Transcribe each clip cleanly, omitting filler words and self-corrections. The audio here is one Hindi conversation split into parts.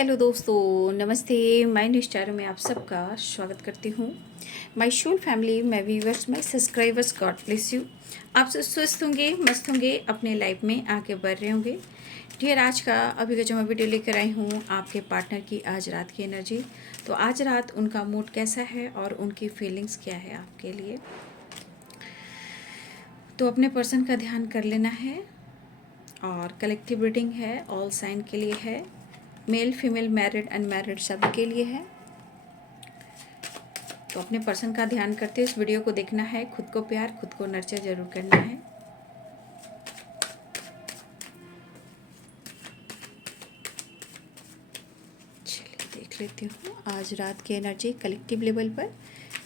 हेलो दोस्तों, नमस्ते। मैं निष्ठार में आप सबका स्वागत करती हूँ। My whole family, my viewers, my subscribers, God bless you. आप सब स्वस्थ होंगे, मस्त होंगे, अपने लाइफ में आगे बढ़ रहे होंगे। डियर, आज का अभी का जो मैं वीडियो लेकर आई हूँ आपके पार्टनर की आज रात की एनर्जी। तो आज रात उनका मूड कैसा है और उनकी फीलिंग्स क्या है आपके लिए, तो अपने पर्सन का ध्यान कर लेना है। और कलेक्टिव रीडिंग है, ऑल साइन के लिए है, मेल फीमेल मैरिड अनमैरिड सभी के लिए है। तो अपने पर्सन का ध्यान करते हुए इस वीडियो को देखना है। खुद को प्यार, खुद को नर्चर जरूर करना है। चलिए देख लेती हूँ आज रात की एनर्जी कलेक्टिव लेवल पर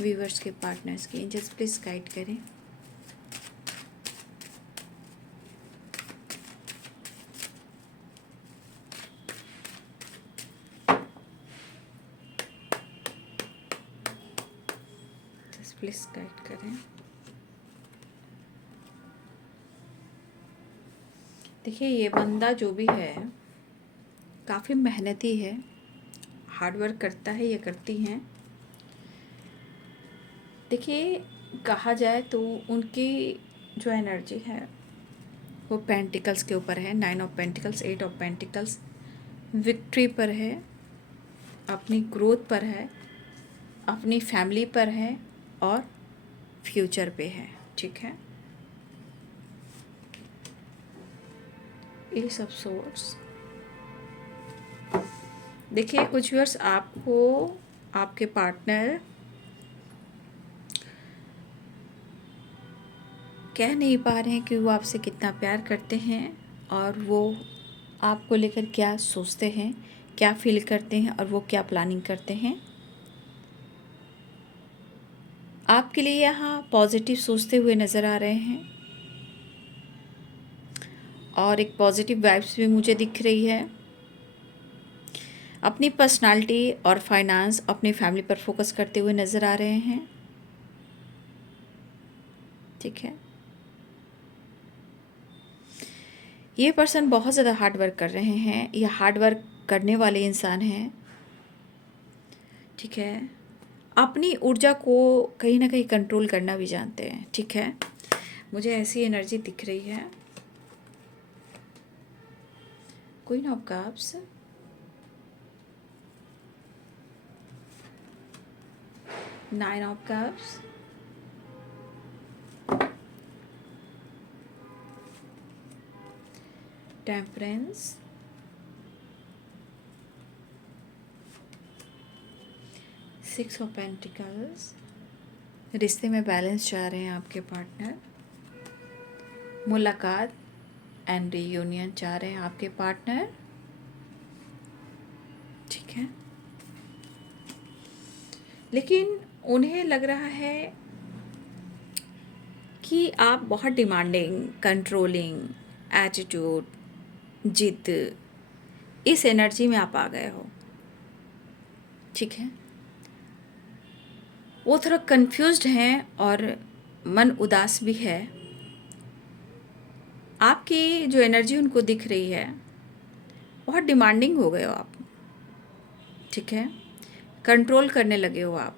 व्यूवर्स के पार्टनर्स की। एंजल्स प्लीज गाइड करें। प्लीज गाइड करें। देखिए, ये बंदा जो भी है काफ़ी मेहनती है, हार्डवर्क करता है, ये करती हैं। देखिए, कहा जाए तो उनकी जो एनर्जी है वो पेंटिकल्स के ऊपर है। 9 of pentacles, 8 of pentacles, victory पर है, अपनी ग्रोथ पर है, अपनी फैमिली पर है और फ्यूचर पे है। ठीक है, ये सब सोर्स। देखिए, कुछ व्यूअर्स आपको आपके पार्टनर कह नहीं पा रहे हैं कि वो आपसे कितना प्यार करते हैं और वो आपको लेकर क्या सोचते हैं, क्या फील करते हैं और वो क्या प्लानिंग करते हैं। आपके लिए यहाँ पॉजिटिव सोचते हुए नज़र आ रहे हैं और एक पॉजिटिव वाइब्स भी मुझे दिख रही है। अपनी पर्सनालिटी और फाइनेंस, अपनी फैमिली पर फोकस करते हुए नज़र आ रहे हैं। ठीक है, ये पर्सन बहुत ज़्यादा हार्ड वर्क कर रहे हैं, ये हार्ड वर्क करने वाले इंसान हैं। ठीक है, अपनी ऊर्जा को कहीं ना कहीं कंट्रोल करना भी जानते हैं। ठीक है, मुझे ऐसी एनर्जी दिख रही है। Queen of cups, nine of cups, temperance, six of pentacles. रिश्ते में बैलेंस चाह रहे हैं आपके पार्टनर। मुलाकात एंड रियूनियन चाह रहे हैं आपके पार्टनर। ठीक है, लेकिन उन्हें लग रहा है कि आप बहुत डिमांडिंग, कंट्रोलिंग, एटीट्यूड, जिद, इस एनर्जी में आप आ गए हो। ठीक है, वो थोड़ा कंफ्यूज्ड हैं और मन उदास भी है। आपकी जो एनर्जी उनको दिख रही है, बहुत डिमांडिंग हो गए हो आप। ठीक है, कंट्रोल करने लगे हो आप,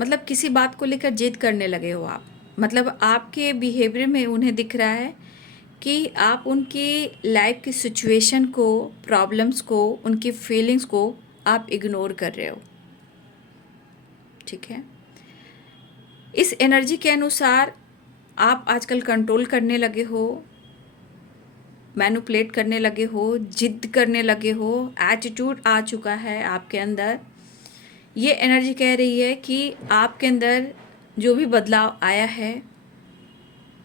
मतलब किसी बात को लेकर जिद करने लगे हो आप। मतलब आपके बिहेवियर में उन्हें दिख रहा है कि आप उनकी लाइफ की सिचुएशन को, प्रॉब्लम्स को, उनकी फीलिंग्स को आप इग्नोर कर रहे हो। ठीक है, इस एनर्जी के अनुसार आप आजकल कंट्रोल करने लगे हो, मैनिपुलेट करने लगे हो, जिद करने लगे हो, एटीट्यूड आ चुका है आपके अंदर। ये एनर्जी कह रही है कि आपके अंदर जो भी बदलाव आया है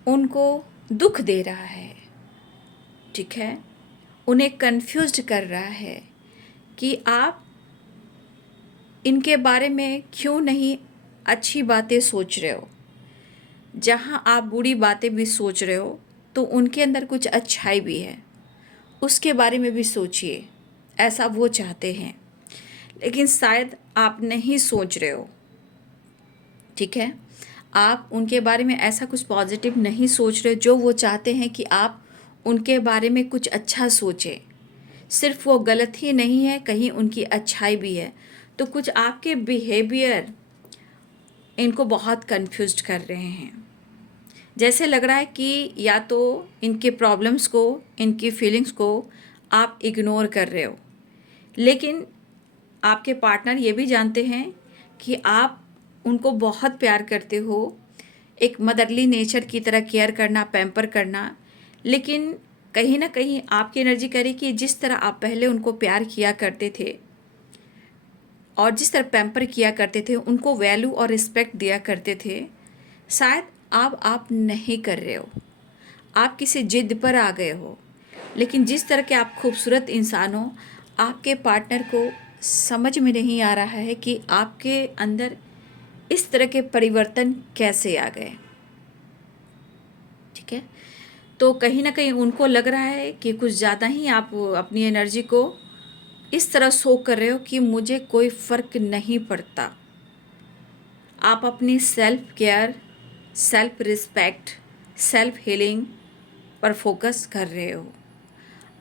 उनको दुख दे रहा है। ठीक है, उन्हें कंफ्यूज्ड कर रहा है कि आप इनके बारे में क्यों नहीं अच्छी बातें सोच रहे हो। जहाँ आप बुरी बातें भी सोच रहे हो तो उनके अंदर कुछ अच्छाई भी है, उसके बारे में भी सोचिए। ऐसा वो चाहते हैं, लेकिन शायद आप नहीं सोच रहे हो। ठीक है, आप उनके बारे में ऐसा कुछ पॉजिटिव नहीं सोच रहे जो वो चाहते हैं कि आप उनके बारे में कुछ अच्छा सोचें। सिर्फ वो गलत ही नहीं है, कहीं उनकी अच्छाई भी है। तो कुछ आपके बिहेवियर इनको बहुत कंफ्यूज्ड कर रहे हैं। जैसे लग रहा है कि या तो इनके प्रॉब्लम्स को, इनकी फीलिंग्स को आप इग्नोर कर रहे हो, लेकिन आपके पार्टनर ये भी जानते हैं कि आप उनको बहुत प्यार करते हो, एक मदरली नेचर की तरह केयर करना, पैम्पर करना। लेकिन कहीं ना कहीं आपकी एनर्जी कह रही कि जिस तरह आप पहले उनको प्यार किया करते थे और जिस तरह पैम्पर किया करते थे, उनको वैल्यू और रिस्पेक्ट दिया करते थे, शायद अब आप नहीं कर रहे हो। आप किसी जिद पर आ गए हो। लेकिन जिस तरह के आप खूबसूरत इंसान हो, आपके पार्टनर को समझ में नहीं आ रहा है कि आपके अंदर इस तरह के परिवर्तन कैसे आ गए। ठीक है, तो कहीं ना कहीं उनको लग रहा है कि कुछ ज़्यादा ही आप अपनी एनर्जी को इस तरह शो कर रहे हो कि मुझे कोई फ़र्क नहीं पड़ता। आप अपनी self care, self respect, self healing पर फोकस कर रहे हो।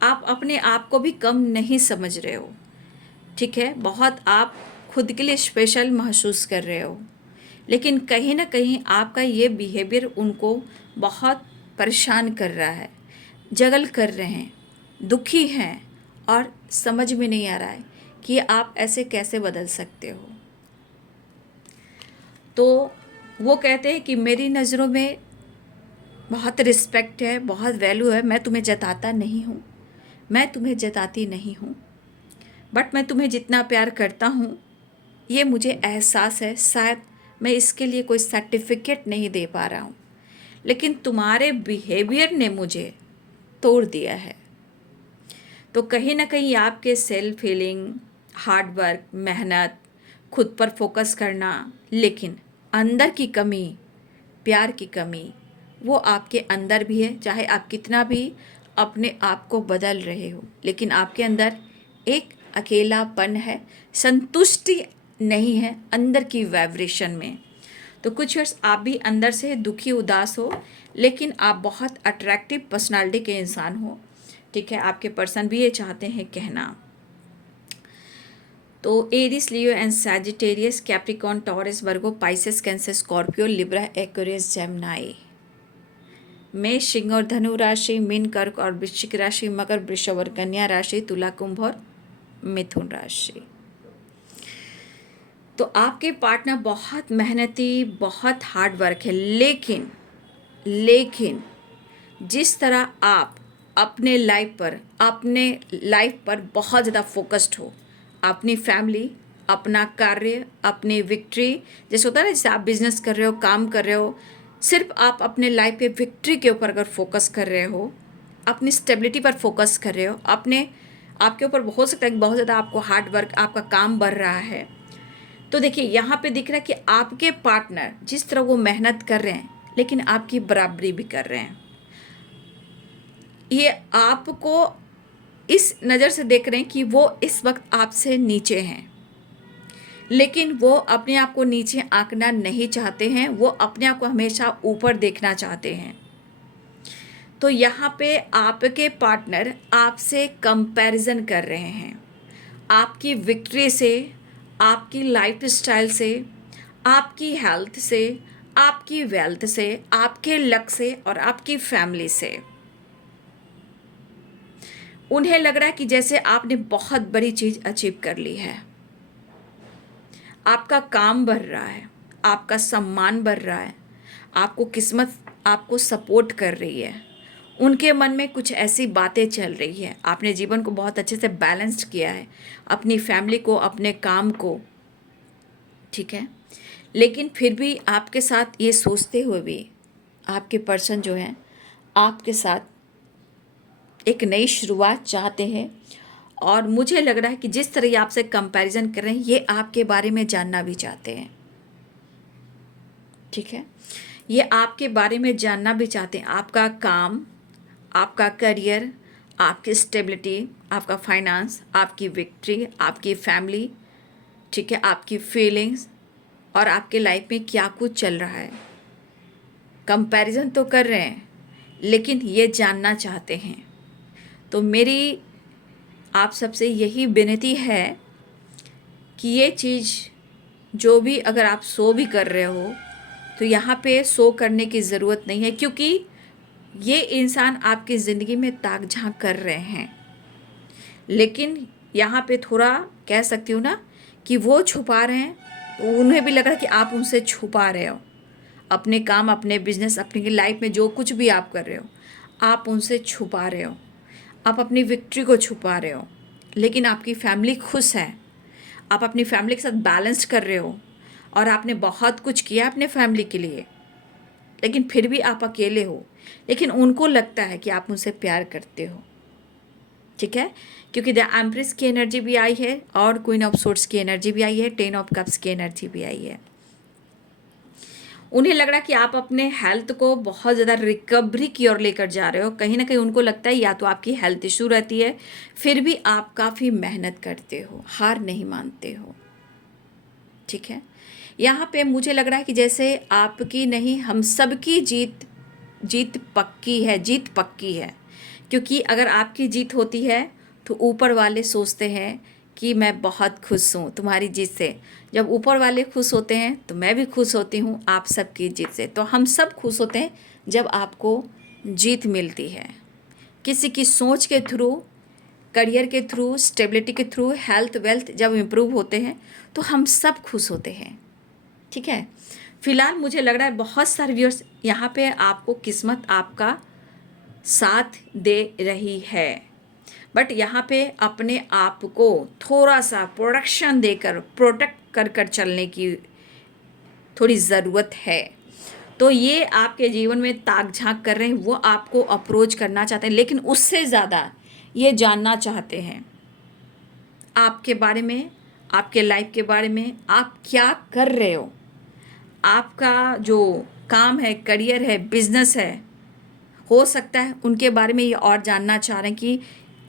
आप अपने आप को भी कम नहीं समझ रहे हो। ठीक है, बहुत आप खुद के लिए स्पेशल महसूस कर रहे हो। लेकिन कहीं ना कहीं आपका ये बिहेवियर उनको बहुत परेशान कर रहा है, जगल कर रहे हैं, दुखी हैं और समझ में नहीं आ रहा है कि आप ऐसे कैसे बदल सकते हो। तो वो कहते हैं कि मेरी नज़रों में बहुत रिस्पेक्ट है, बहुत वैल्यू है, मैं तुम्हें जताता नहीं हूँ, मैं तुम्हें जताती नहीं हूँ, बट मैं तुम्हें जितना प्यार करता हूँ ये मुझे एहसास है। शायद मैं इसके लिए कोई सर्टिफिकेट नहीं दे पा रहा हूँ, लेकिन तुम्हारे बिहेवियर ने मुझे तोड़ दिया है। तो कहीं ना कहीं आपके सेल्फ हीलिंग, हार्ड वर्क, मेहनत, खुद पर फोकस करना, लेकिन अंदर की कमी, प्यार की कमी, वो आपके अंदर भी है। चाहे आप कितना भी अपने आप को बदल रहे हो, लेकिन आपके अंदर एक अकेलापन है, संतुष्टि नहीं है अंदर की वाइब्रेशन में। तो कुछ वर्ष आप भी अंदर से दुखी, उदास हो, लेकिन आप बहुत अट्रैक्टिव पर्सनालिटी के इंसान हो। ठीक है, आपके पर्सन भी ये चाहते हैं कहना। तो Aries, Leo and Sagittarius, Capricorn, Taurus, Virgo, Pisces, Cancer, Scorpio, Libra, Aquarius, Gemini. मेष, सिंह और धनु राशि, मीन, कर्क और वृश्चिक राशि, मकर, वृषभ और कन्या राशि, तुला, कुंभ और मिथुन राशि। तो आपके पार्टनर बहुत मेहनती, बहुत हार्ड वर्क है, लेकिन जिस तरह आप अपने लाइफ पर बहुत ज़्यादा फोकस्ड हो, अपनी फैमिली, अपना कार्य, अपनी विक्ट्री, जैसे होता है ना, जैसे आप बिजनेस कर रहे हो, काम कर रहे हो, सिर्फ आप अपने लाइफ पे विक्ट्री के ऊपर अगर फोकस कर रहे हो, अपनी स्टेबिलिटी पर फोकस कर रहे हो, आपके ऊपर हो सकता है कि बहुत ज़्यादा आपको हार्ड वर्क, आपका काम बढ़ रहा है। तो देखिए यहाँ पे दिख रहा है कि आपके पार्टनर जिस तरह वो मेहनत कर रहे हैं, लेकिन आपकी बराबरी भी कर रहे हैं। ये आपको इस नज़र से देख रहे हैं कि वो इस वक्त आपसे नीचे हैं, लेकिन वो अपने आप को नीचे आंकना नहीं चाहते हैं, वो अपने आप को हमेशा ऊपर देखना चाहते हैं। तो यहाँ पे आपके पार्टनर आपसे कंपैरिजन कर रहे हैं, आपकी विक्ट्री से, आपकी लाइफ स्टाइल से, आपकी हेल्थ से, आपकी वेल्थ से, आपके लक से और आपकी फैमिली से। उन्हें लग रहा है कि जैसे आपने बहुत बड़ी चीज़ अचीव कर ली है, आपका काम बढ़ रहा है, आपका सम्मान बढ़ रहा है, आपको किस्मत आपको सपोर्ट कर रही है। उनके मन में कुछ ऐसी बातें चल रही है, आपने जीवन को बहुत अच्छे से बैलेंस्ड किया है, अपनी फैमिली को, अपने काम को। ठीक है, लेकिन फिर भी आपके साथ ये सोचते हुए भी आपके पर्सन जो हैं आपके साथ एक नई शुरुआत चाहते हैं। और मुझे लग रहा है कि जिस तरह ये आपसे कंपैरिजन कर रहे हैं, ये आपके बारे में जानना भी चाहते हैं। ठीक है, ये आपके बारे में जानना भी चाहते हैं, आपका काम, आपका करियर, आपकी स्टेबिलिटी, आपका फाइनेंस, आपकी विक्ट्री, आपकी फैमिली। ठीक है, आपकी फीलिंग्स और आपके लाइफ में क्या कुछ चल रहा है। कंपैरिजन तो कर रहे हैं, लेकिन ये जानना चाहते हैं। तो मेरी आप सबसे यही विनती है कि ये चीज़ जो भी अगर आप शो भी कर रहे हो तो यहाँ पे शो करने की ज़रूरत नहीं है, क्योंकि ये इंसान आपकी ज़िंदगी में ताक झांक कर रहे हैं। लेकिन यहाँ पे थोड़ा कह सकती हूँ ना कि वो छुपा रहे हैं, तो उन्हें भी लग रहा है कि आप उनसे छुपा रहे हो अपने काम, अपने बिजनेस, अपनी लाइफ में जो कुछ भी आप कर रहे हो, आप उनसे छुपा रहे हो, आप अपनी विक्ट्री को छुपा रहे हो। लेकिन आपकी फैमिली खुश है, आप अपनी फैमिली के साथ बैलेंस कर रहे हो और आपने बहुत कुछ किया अपने फैमिली के लिए, लेकिन फिर भी आप अकेले हो। लेकिन उनको लगता है कि आप उनसे प्यार करते हो, ठीक है, क्योंकि द एम्प्रेस की एनर्जी भी आई है और क्वीन ऑफ सोर्ड्स की एनर्जी भी आई है, 10 ऑफ कप्स की एनर्जी भी आई है। उन्हें लग रहा है कि आप अपने हेल्थ को बहुत ज़्यादा रिकवरी की ओर लेकर जा रहे हो। कहीं ना कहीं उनको लगता है या तो आपकी हेल्थ इशू रहती है, फिर भी आप काफ़ी मेहनत करते हो, हार नहीं मानते हो, ठीक है। यहाँ पे मुझे लग रहा है कि जैसे आपकी नहीं, हम सबकी जीत पक्की है, जीत पक्की है। क्योंकि अगर आपकी जीत होती है तो ऊपर वाले सोचते हैं कि मैं बहुत खुश हूँ तुम्हारी जीत से। जब ऊपर वाले खुश होते हैं तो मैं भी खुश होती हूँ आप सबकी जीत से। तो हम सब खुश होते हैं जब आपको जीत मिलती है, किसी की सोच के थ्रू, करियर के थ्रू, स्टेबिलिटी के थ्रू, हेल्थ वेल्थ जब इम्प्रूव होते हैं तो हम सब खुश होते हैं, ठीक है। फिलहाल मुझे लग रहा है बहुत सारे व्यूअर्स यहाँ पे आपको किस्मत आपका साथ दे रही है, बट यहाँ पे अपने आप को थोड़ा सा प्रोटेक्शन देकर, प्रोटेक्ट कर कर चलने की थोड़ी ज़रूरत है। तो ये आपके जीवन में ताक झांक कर रहे हैं, वो आपको अप्रोच करना चाहते हैं, लेकिन उससे ज़्यादा ये जानना चाहते हैं आपके बारे में, आपके लाइफ के बारे में, आप क्या कर रहे हो, आपका जो काम है, करियर है, बिजनेस है, हो सकता है उनके बारे में ये और जानना चाह रहे हैं कि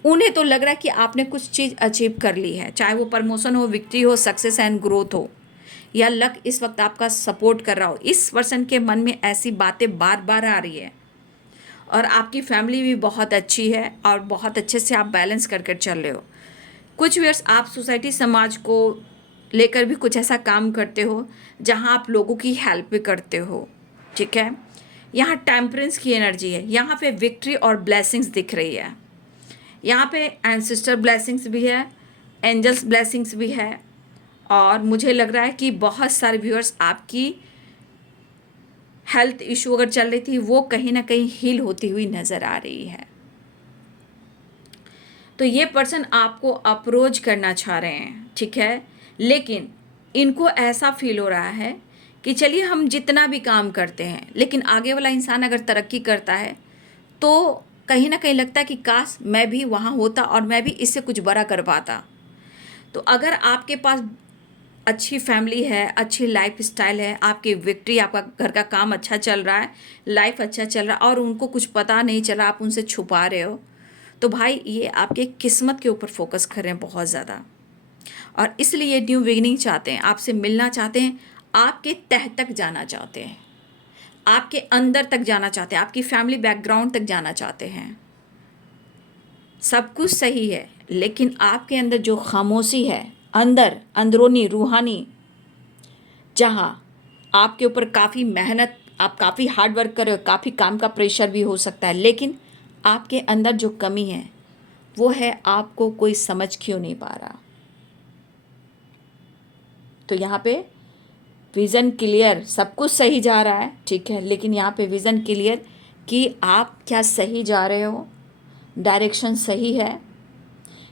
उन्हें तो लग रहा है कि आपने कुछ चीज़ अचीव कर ली है, चाहे वो प्रमोशन हो, विक्ट्री हो, सक्सेस एंड ग्रोथ हो, या लक इस वक्त आपका सपोर्ट कर रहा हो। इस पर्सन के मन में ऐसी बातें बार बार आ रही है और आपकी फैमिली भी बहुत अच्छी है और बहुत अच्छे से आप बैलेंस कर कर चल रहे हो। कुछ व्यूअर्स आप सोसाइटी, समाज को लेकर भी कुछ ऐसा काम करते हो जहां आप लोगों की हेल्प भी करते हो, ठीक है। यहाँ टेम्परेंस की एनर्जी है, यहाँ पे विक्ट्री और ब्लेसिंग्स दिख रही है, यहाँ पे एंसेस्टर ब्लेसिंग्स भी है, एंजल्स ब्लेसिंग्स भी है। और मुझे लग रहा है कि बहुत सारे व्यूअर्स आपकी हेल्थ इशू अगर चल रही थी वो कहीं ना कहीं हील होती हुई नज़र आ रही है। तो ये पर्सन आपको अप्रोच करना चाह रहे हैं, ठीक है, लेकिन इनको ऐसा फील हो रहा है कि चलिए हम जितना भी काम करते हैं, लेकिन आगे वाला इंसान अगर तरक्की करता है तो कहीं ना कहीं लगता है कि काश मैं भी वहाँ होता और मैं भी इससे कुछ बड़ा कर पाता। तो अगर आपके पास अच्छी फैमिली है, अच्छी लाइफ स्टाइल है, आपकी विक्ट्री, आपका घर का काम अच्छा चल रहा है, लाइफ अच्छा चल रहा है और उनको कुछ पता नहीं चला, आप उनसे छुपा रहे हो, तो भाई ये आपके किस्मत के ऊपर फोकस कर रहे हैं बहुत ज़्यादा। और इसलिए ये न्यू बिगिनिंग चाहते हैं, आपसे मिलना चाहते हैं, आपके तह तक जाना चाहते हैं, आपके अंदर तक जाना चाहते हैं, आपकी फैमिली बैकग्राउंड तक जाना चाहते हैं। सब कुछ सही है, लेकिन आपके अंदर जो खामोशी है, अंदर अंदरूनी रूहानी, जहाँ आपके ऊपर काफ़ी मेहनत, आप काफ़ी हार्ड वर्क कर रहे हो, काफ़ी काम का प्रेशर भी हो सकता है, लेकिन आपके अंदर जो कमी है वो है आपको कोई समझ क्यों नहीं पा रहा। तो यहाँ पे विज़न क्लियर, सब कुछ सही जा रहा है, ठीक है, लेकिन यहाँ पे विज़न क्लियर कि आप क्या सही जा रहे हो, डायरेक्शन सही है।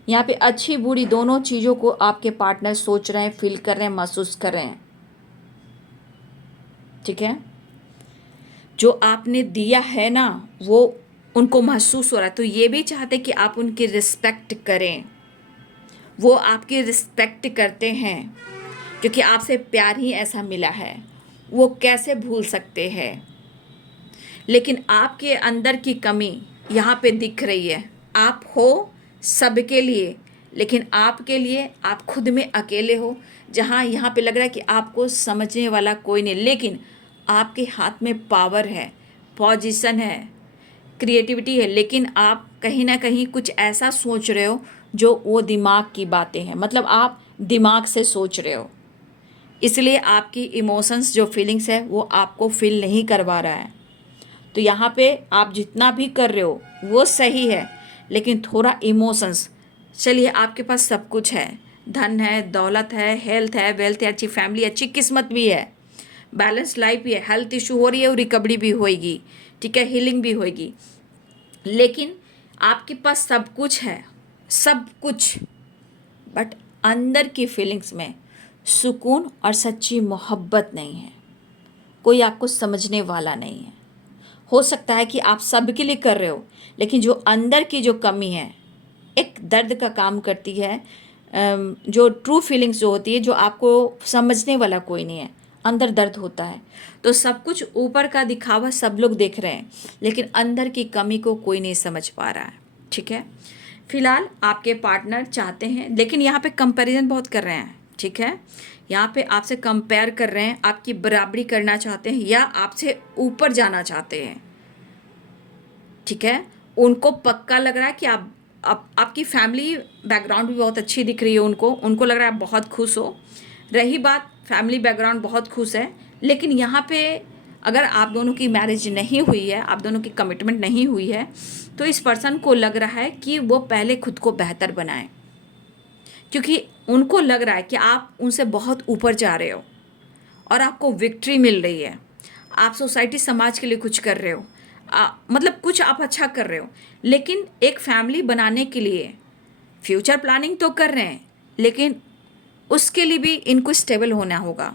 यहाँ पे अच्छी बुरी दोनों चीज़ों को आपके पार्टनर सोच रहे हैं, फील कर रहे हैं, महसूस कर रहे हैं, ठीक है। जो आपने दिया है ना वो उनको महसूस हो रहा है, तो ये भी चाहते कि आप उनकी रिस्पेक्ट करें, वो आपकी रिस्पेक्ट करते हैं क्योंकि आपसे प्यार ही ऐसा मिला है, वो कैसे भूल सकते हैं। लेकिन आपके अंदर की कमी यहाँ पे दिख रही है। आप हो सबके लिए, लेकिन आपके लिए आप खुद में अकेले हो, जहाँ यहाँ पे लग रहा है कि आपको समझने वाला कोई नहीं, लेकिन आपके हाथ में पावर है, पोजीशन है, क्रिएटिविटी है, लेकिन आप कहीं ना कहीं कुछ ऐसा सोच रहे हो जो वो दिमाग की बातें हैं, मतलब आप दिमाग से सोच रहे हो, इसलिए आपकी इमोशंस जो फीलिंग्स है वो आपको फील नहीं करवा रहा है। तो यहाँ पे आप जितना भी कर रहे हो वो सही है, लेकिन थोड़ा इमोशंस, चलिए आपके पास सब कुछ है, धन है, दौलत है, हेल्थ है, वेल्थ है, अच्छी फैमिली, अच्छी किस्मत भी है, बैलेंस लाइफ भी है, हेल्थ इशू हो रही है और रिकवरी भी होएगी, ठीक है, हीलिंग भी होएगी, लेकिन आपके पास सब कुछ है, सब कुछ, बट अंदर की फीलिंग्स में सुकून और सच्ची मोहब्बत नहीं है, कोई आपको समझने वाला नहीं है। हो सकता है कि आप सबके लिए कर रहे हो, लेकिन जो अंदर की जो कमी है, एक दर्द का काम करती है, जो ट्रू फीलिंग्स जो होती है, जो आपको समझने वाला कोई नहीं है, अंदर दर्द होता है। तो सब कुछ ऊपर का दिखावा सब लोग देख रहे हैं, लेकिन अंदर की कमी को कोई नहीं समझ पा रहा है, ठीक है। फिलहाल आपके पार्टनर चाहते हैं, लेकिन यहाँ पे कंपैरिजन बहुत कर रहे हैं, ठीक है, यहाँ पे आपसे कंपेयर कर रहे हैं, आपकी बराबरी करना चाहते हैं या आपसे ऊपर जाना चाहते हैं, ठीक है। उनको पक्का लग रहा है कि आपकी फैमिली बैकग्राउंड भी बहुत अच्छी दिख रही है, उनको लग रहा है आप बहुत खुश हो। रही बात फैमिली बैकग्राउंड बहुत खुश है, लेकिन यहाँ पे अगर आप दोनों की मैरिज नहीं हुई है, आप दोनों की कमिटमेंट नहीं हुई है, तो इस पर्सन को लग रहा है कि वो पहले खुद को बेहतर बनाएं, क्योंकि उनको लग रहा है कि आप उनसे बहुत ऊपर जा रहे हो और आपको विक्ट्री मिल रही है, आप सोसाइटी समाज के लिए कुछ कर रहे हो, मतलब कुछ आप अच्छा कर रहे हो, लेकिन एक फैमिली बनाने के लिए फ्यूचर प्लानिंग तो कर रहे हैं, लेकिन उसके लिए भी इनको स्टेबल होना होगा।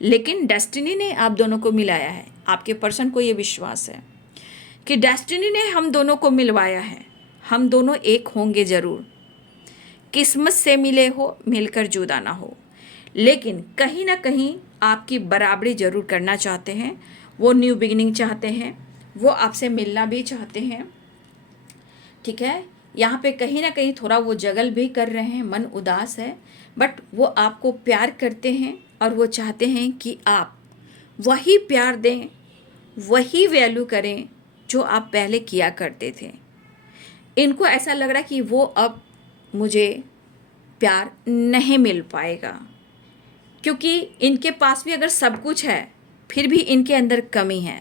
लेकिन डेस्टिनी ने आप दोनों को मिलाया है, आपके पर्सन को ये विश्वास है कि डेस्टिनी ने हम दोनों को मिलवाया है, हम दोनों एक होंगे ज़रूर, किस्मत से मिले हो, मिलकर जुदा ना हो, लेकिन कहीं ना कहीं आपकी बराबरी ज़रूर करना चाहते हैं, वो न्यू बिगिनिंग चाहते हैं, वो आपसे मिलना भी चाहते हैं, ठीक है। यहाँ पे कहीं ना कहीं थोड़ा वो जगल भी कर रहे हैं, मन उदास है, बट वो आपको प्यार करते हैं और वो चाहते हैं कि आप वही प्यार दें, वही वैल्यू करें जो आप पहले किया करते थे। इनको ऐसा लग रहा है कि वो अब मुझे प्यार नहीं मिल पाएगा, क्योंकि इनके पास भी अगर सब कुछ है फिर भी इनके अंदर कमी है,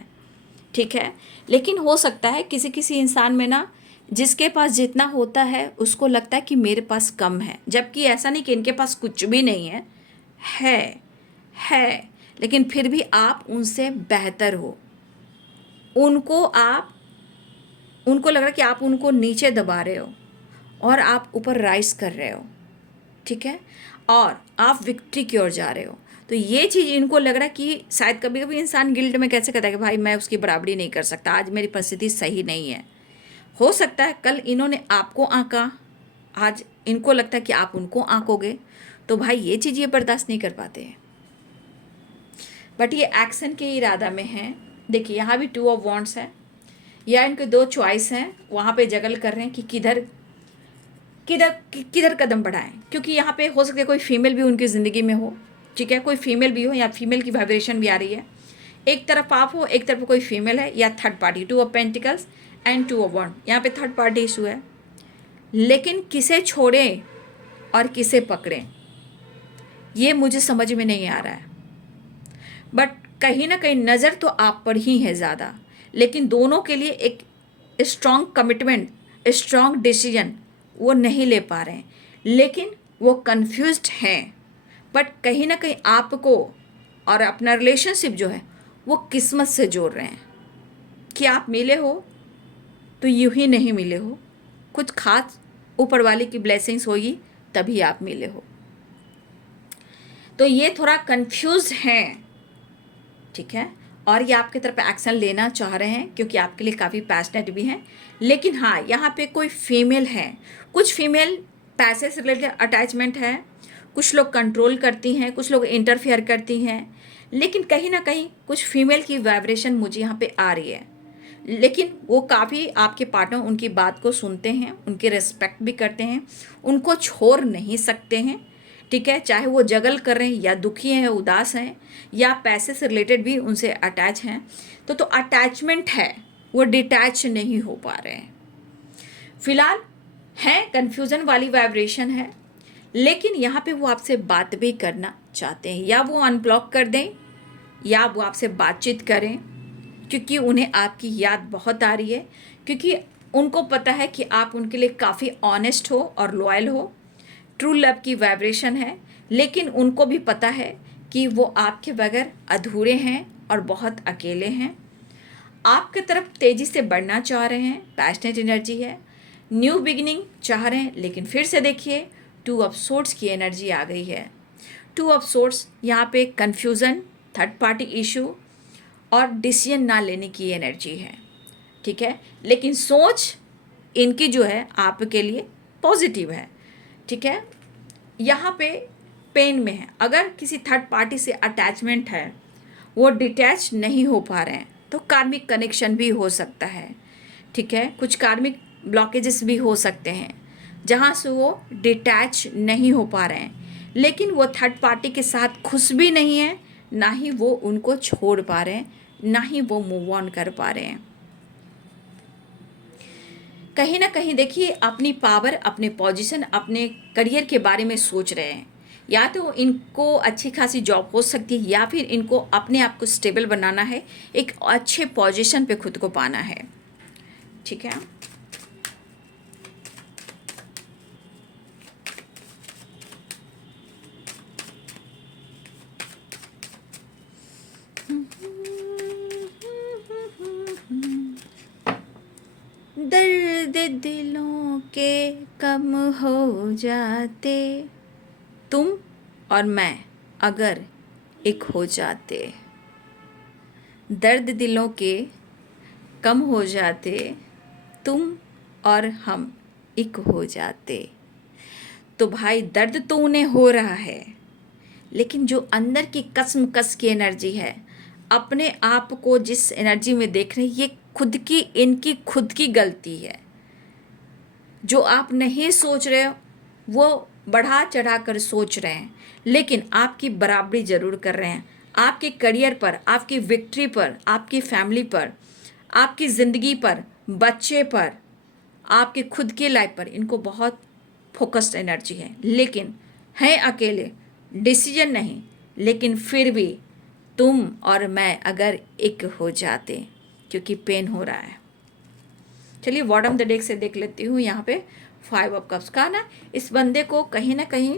ठीक है। लेकिन हो सकता है किसी किसी इंसान में ना, जिसके पास जितना होता है उसको लगता है कि मेरे पास कम है, जबकि ऐसा नहीं कि इनके पास कुछ भी नहीं है, है, लेकिन फिर भी आप उनसे बेहतर हो, उनको लग रहा है कि आप उनको नीचे दबा रहे हो और आप ऊपर राइज कर रहे हो, ठीक है, और आप विक्ट्री की ओर जा रहे हो। तो ये चीज़ इनको लग रहा है कि शायद कभी कभी इंसान गिल्ट में कैसे कहता है कि भाई मैं उसकी बराबरी नहीं कर सकता, आज मेरी परिस्थिति सही नहीं है। हो सकता है कल इन्होंने आपको आंका, आज इनको लगता है कि आप उनको आंकोगे, तो भाई ये चीज़ ये बर्दाश्त नहीं कर पाते हैं, बट ये एक्शन के इरादा में है। देखिए यहाँ भी 2 ऑफ वॉन्ड्स है, या इनके 2 चॉइस हैं, वहाँ पे जगल कर रहे हैं कि किधर किधर किधर कदम बढ़ाएं, क्योंकि यहाँ पे हो सकता है कोई फीमेल भी उनकी ज़िंदगी में हो, ठीक है, कोई फीमेल भी हो या फीमेल की वाइब्रेशन भी आ रही है, एक तरफ आप हो, एक तरफ कोई फीमेल है, या third party, 2 of pentacles and 2 of wand, यहाँ पे थर्ड पार्टी इशू है। लेकिन किसे छोड़ें और किसे पकड़ें ये मुझे समझ में नहीं आ रहा है, बट कहीं ना कहीं नज़र तो आप पर ही है ज़्यादा, लेकिन दोनों के लिए एक स्ट्रॉन्ग कमिटमेंट, स्ट्रॉन्ग डिसीजन वो नहीं ले पा रहे हैं, लेकिन वो कंफ्यूज्ड हैं, बट कहीं ना कहीं आपको और अपना रिलेशनशिप जो है वो किस्मत से जोड़ रहे हैं कि आप मिले हो तो यूं ही नहीं मिले हो, कुछ खास ऊपर वाले की ब्लेसिंग्स होगी तभी आप मिले हो। तो ये थोड़ा कंफ्यूज हैं, ठीक है, और ये आपकी तरफ एक्शन लेना चाह रहे हैं क्योंकि आपके लिए काफ़ी पैशनेट भी हैं। लेकिन हाँ, यहाँ पे कोई फीमेल है, कुछ फीमेल पैसे से रिलेटेड अटैचमेंट है, कुछ लोग कंट्रोल करती हैं, कुछ लोग इंटरफेयर करती हैं, लेकिन कहीं ना कहीं कुछ फीमेल की वाइब्रेशन मुझे यहाँ पे आ रही है, लेकिन वो काफ़ी आपके पार्टनर उनकी बात को सुनते हैं, उनके रिस्पेक्ट भी करते हैं, उनको छोड़ नहीं सकते हैं, ठीक है, चाहे वो जगल कर रहे हैं या दुखी हैं, उदास हैं, या पैसे से रिलेटेड भी उनसे अटैच हैं, तो अटैचमेंट है, वो डिटैच नहीं हो पा रहे हैं। फिलहाल है, कन्फ्यूज़न वाली वाइब्रेशन है, लेकिन यहाँ पे वो आपसे बात भी करना चाहते हैं, या वो अनब्लॉक कर दें या वो आपसे बातचीत करें, क्योंकि उन्हें आपकी याद बहुत आ रही है, क्योंकि उनको पता है कि आप उनके लिए काफ़ी ऑनेस्ट हो और लॉयल हो, ट्रू लव की वाइब्रेशन है। लेकिन उनको भी पता है कि वो आपके बगैर अधूरे हैं और बहुत अकेले हैं। आपकी तरफ तेज़ी से बढ़ना चाह रहे हैं, पैशनेट एनर्जी है, न्यू बिगिनिंग चाह रहे हैं। लेकिन फिर से देखिए, टू ऑफ सोर्ड्स की एनर्जी आ गई है। टू ऑफ सोर्ड्स यहाँ पे कन्फ्यूज़न, थर्ड पार्टी इशू और डिसीजन ना लेने की एनर्जी है, ठीक है। लेकिन सोच इनकी जो है आपके लिए पॉजिटिव है, ठीक है। यहाँ पे पेन में है, अगर किसी थर्ड पार्टी से अटैचमेंट है, वो डिटैच नहीं हो पा रहे हैं, तो कार्मिक कनेक्शन भी हो सकता है, ठीक है। कुछ कार्मिक ब्लॉकेजेस भी हो सकते हैं जहाँ से वो डिटैच नहीं हो पा रहे हैं, लेकिन वो थर्ड पार्टी के साथ खुश भी नहीं है, ना ही वो उनको छोड़ पा रहे हैं, ना ही वो मूव ऑन कर पा रहे हैं। कहीं ना कहीं देखिए, अपनी पावर, अपने पोजीशन, अपने करियर के बारे में सोच रहे हैं। या तो इनको अच्छी खासी जॉब हो सकती है, या फिर इनको अपने आप को स्टेबल बनाना है, एक अच्छे पोजीशन पे खुद को पाना है, ठीक है। दर्द दिलों के कम हो जाते, तुम और मैं अगर एक हो जाते। दर्द दिलों के कम हो जाते, तुम और हम एक हो जाते। तो भाई, दर्द तो उन्हें हो रहा है, लेकिन जो अंदर की कसम-कस की एनर्जी है, अपने आप को जिस एनर्जी में देख रहे हैं, ये खुद की, इनकी खुद की गलती है। जो आप नहीं सोच रहे हो, वो बढ़ा चढ़ा कर सोच रहे हैं, लेकिन आपकी बराबरी ज़रूर कर रहे हैं। आपके करियर पर, आपकी विक्ट्री पर, आपकी फैमिली पर, आपकी ज़िंदगी पर, बच्चे पर, आपके खुद की लाइफ पर इनको बहुत फोकस्ड एनर्जी है, लेकिन हैं अकेले, डिसीजन नहीं। लेकिन फिर भी तुम और मैं अगर एक हो जाते, क्योंकि पेन हो रहा है। चलिए, बॉटम द डेक से देख लेती हूँ। यहाँ पे 5 ऑफ कप्स का ना, इस बंदे को कहीं ना कहीं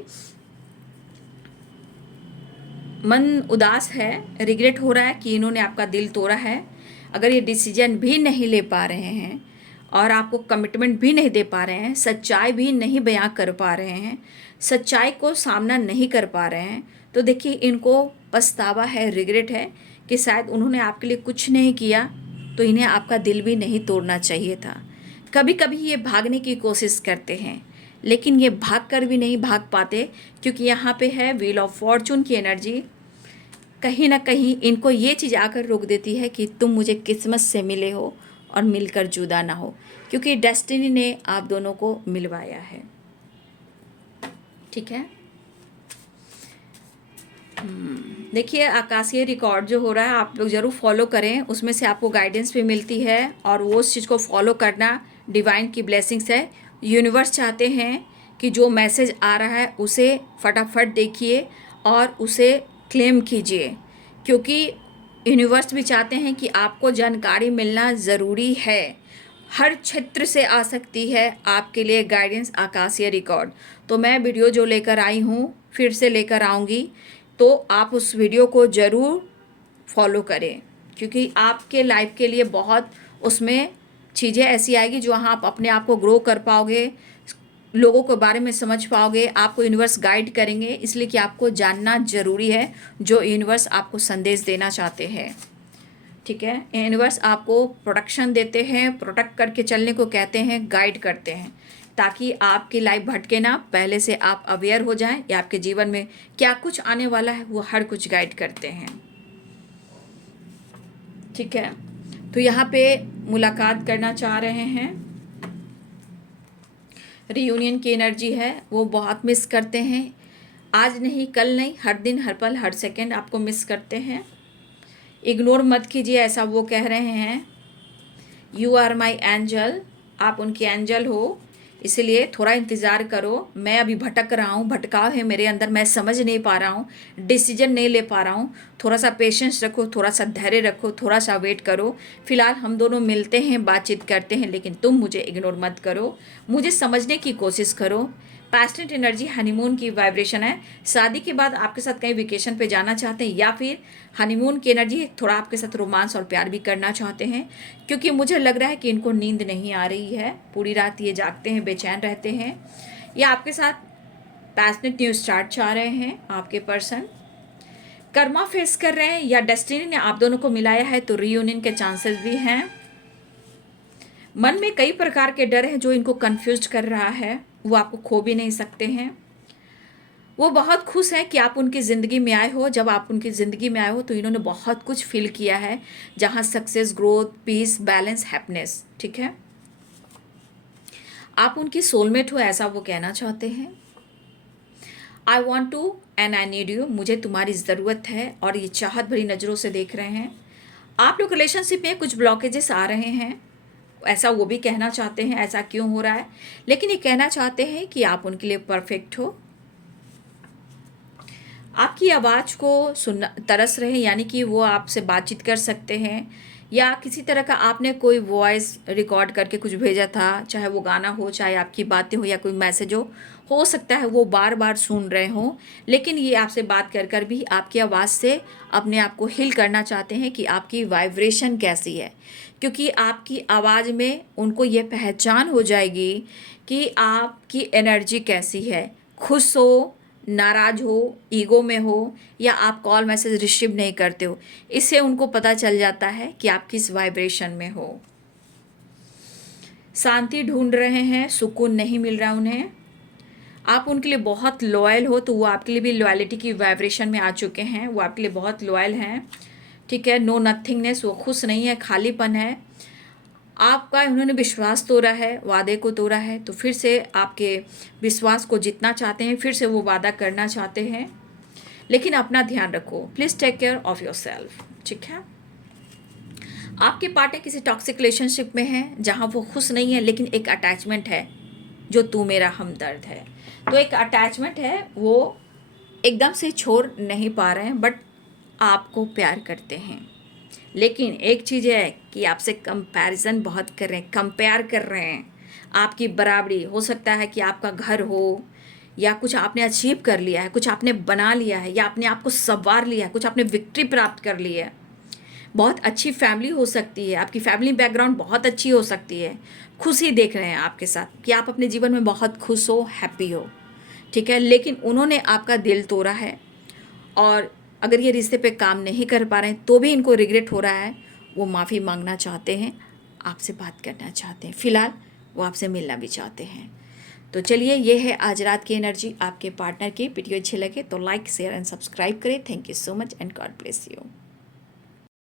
मन उदास है, रिग्रेट हो रहा है कि इन्होंने आपका दिल तोड़ा है। अगर ये डिसीजन भी नहीं ले पा रहे हैं और आपको कमिटमेंट भी नहीं दे पा रहे हैं, सच्चाई भी नहीं बयां कर पा रहे हैं, सच्चाई को सामना नहीं कर पा रहे हैं, तो देखिए, इनको पछतावा है, रिग्रेट है कि शायद उन्होंने आपके लिए कुछ नहीं किया, तो इन्हें आपका दिल भी नहीं तोड़ना चाहिए था। कभी कभी ये भागने की कोशिश करते हैं, लेकिन ये भाग कर भी नहीं भाग पाते, क्योंकि यहाँ पे है व्हील ऑफ फॉर्चून की एनर्जी। कहीं ना कहीं इनको ये चीज़ आकर रोक देती है कि तुम मुझे किस्मत से मिले हो और मिलकर जुदा ना हो, क्योंकि डेस्टिनी ने आप दोनों को मिलवाया है, ठीक है। देखिए, आकाशीय रिकॉर्ड जो हो रहा है, आप लोग ज़रूर फॉलो करें, उसमें से आपको गाइडेंस भी मिलती है, और वो उस चीज़ को फॉलो करना डिवाइन की ब्लेसिंग्स है। यूनिवर्स चाहते हैं कि जो मैसेज आ रहा है उसे फटाफट देखिए और उसे क्लेम कीजिए, क्योंकि यूनिवर्स भी चाहते हैं कि आपको जानकारी मिलना ज़रूरी है। हर क्षेत्र से आ सकती है आपके लिए गाइडेंस, आकाशीय रिकॉर्ड। तो मैं वीडियो जो लेकर आई हूँ, फिर से लेकर आऊँगी, तो आप उस वीडियो को ज़रूर फॉलो करें, क्योंकि आपके लाइफ के लिए बहुत उसमें चीज़ें ऐसी आएगी जो आप अपने आप को ग्रो कर पाओगे, लोगों के बारे में समझ पाओगे, आपको यूनिवर्स गाइड करेंगे, इसलिए कि आपको जानना ज़रूरी है जो यूनिवर्स आपको संदेश देना चाहते हैं, ठीक है। यूनिवर्स आपको प्रोटेक्शन देते हैं, प्रोटेक्ट करके चलने को कहते हैं, गाइड करते हैं, ताकि आपकी लाइफ भटके ना, पहले से आप अवेयर हो जाएं, या आपके जीवन में क्या कुछ आने वाला है वो हर कुछ गाइड करते हैं, ठीक है। तो यहाँ पे मुलाकात करना चाह रहे हैं, रीयूनियन की एनर्जी है, वो बहुत मिस करते हैं। आज नहीं, कल नहीं, हर दिन, हर पल, हर सेकंड आपको मिस करते हैं। इग्नोर मत कीजिए, ऐसा वो कह रहे हैं। यू आर माई एंजल, आप उनके एंजल हो, इसलिए थोड़ा इंतज़ार करो। मैं अभी भटक रहा हूँ, भटकाव है मेरे अंदर, मैं समझ नहीं पा रहा हूँ, डिसीजन नहीं ले पा रहा हूँ। थोड़ा सा पेशेंस रखो, थोड़ा सा धैर्य रखो, थोड़ा सा वेट करो। फिलहाल हम दोनों मिलते हैं, बातचीत करते हैं, लेकिन तुम मुझे इग्नोर मत करो, मुझे समझने की कोशिश करो। पैशनेट एनर्जी हनीमून की वाइब्रेशन है। शादी के बाद आपके साथ कहीं वेकेशन पे जाना चाहते हैं, या फिर हनीमून की एनर्जी है, थोड़ा आपके साथ रोमांस और प्यार भी करना चाहते हैं, क्योंकि मुझे लग रहा है कि इनको नींद नहीं आ रही है। पूरी रात ये जागते हैं, बेचैन रहते हैं, या आपके साथ पैशनेट न्यू स्टार्ट चाह रहे हैं। आपके पर्सन कर्मा फेस कर रहे हैं, या डेस्टिनी ने आप दोनों को मिलाया है तो रीयूनियन के चांसेस भी हैं। मन में कई प्रकार के डर हैं जो इनको कंफ्यूज कर रहा है, वो आपको खो भी नहीं सकते हैं। वो बहुत खुश हैं कि आप उनकी ज़िंदगी में आए हो। जब आप उनकी ज़िंदगी में आए हो तो इन्होंने बहुत कुछ फील किया है, जहाँ success, growth, peace, balance, happiness, ठीक है। आप उनकी सोलमेट हो, ऐसा वो कहना चाहते हैं। I want to and I need you, मुझे तुम्हारी ज़रूरत है, और ये चाहत भरी नज़रों से देख रहे हैं। आप लोग रिलेशनशिप में कुछ ब्लॉकेजेस आ रहे हैं, ऐसा वो भी कहना चाहते हैं। ऐसा क्यों हो रहा है? लेकिन ये कहना चाहते हैं कि आप उनके लिए परफेक्ट हो। आपकी आवाज़ को सुनना तरस रहे, यानी कि वो आपसे बातचीत कर सकते हैं, या किसी तरह का आपने कोई वॉइस रिकॉर्ड करके कुछ भेजा था, चाहे वो गाना हो, चाहे आपकी बातें हो, या कोई मैसेज हो सकता है वो बार बार सुन रहे हों। लेकिन ये आपसे बात कर कर भी आपकी आवाज़ से अपने आप को हील करना चाहते हैं कि आपकी वाइब्रेशन कैसी है, क्योंकि आपकी आवाज़ में उनको ये पहचान हो जाएगी कि आपकी एनर्जी कैसी है। खुश हो, नाराज़ हो, ईगो में हो, या आप कॉल मैसेज रिसीव नहीं करते हो, इससे उनको पता चल जाता है कि आप किस वाइब्रेशन में हो। शांति ढूंढ रहे हैं, सुकून नहीं मिल रहा उन्हें। आप उनके लिए बहुत लॉयल हो, तो वो आपके लिए भी लॉयलिटी की वाइब्रेशन में आ चुके हैं। वो आपके लिए बहुत लॉयल हैं, ठीक है। नो नथिंगनेस, वो खुश नहीं है, खालीपन है। आपका उन्होंने विश्वास तोड़ा है, वादे को तोड़ा है, तो फिर से आपके विश्वास को जीतना चाहते हैं, फिर से वो वादा करना चाहते हैं। लेकिन अपना ध्यान रखो, please take care of your self, ठीक है। आपके पार्टनर किसी टॉक्सिक रिलेशनशिप में है, जहाँ वो खुश नहीं है, लेकिन एक अटैचमेंट है जो तू मेरा हमदर्द है। तो एक अटैचमेंट है, वो एकदम से छोड़ नहीं पा रहे हैं, बट आपको प्यार करते हैं। लेकिन एक चीज़ है कि आपसे कंपैरिजन बहुत कर रहे हैं, कंपेयर कर रहे हैं, आपकी बराबरी। हो सकता है कि आपका घर हो, या कुछ आपने अचीव कर लिया है, कुछ आपने बना लिया है, या अपने आप को संवार लिया है, कुछ आपने विक्ट्री प्राप्त कर ली है। बहुत अच्छी फैमिली हो सकती है, आपकी फैमिली बैकग्राउंड बहुत अच्छी हो सकती है। खुशी देख रहे हैं आपके साथ कि आप अपने जीवन में बहुत खुश हो, हैप्पी हो, ठीक है। लेकिन उन्होंने आपका दिल तोड़ा है, और अगर ये रिश्ते पे काम नहीं कर पा रहे हैं तो भी इनको रिग्रेट हो रहा है। वो माफ़ी मांगना चाहते हैं, आपसे बात करना चाहते हैं, फ़िलहाल वो आपसे मिलना भी चाहते हैं। तो चलिए, ये है आज रात की एनर्जी आपके पार्टनर की। वीडियो अच्छी लगे तो लाइक, शेयर एंड सब्सक्राइब करें। Thank you so much and God bless you.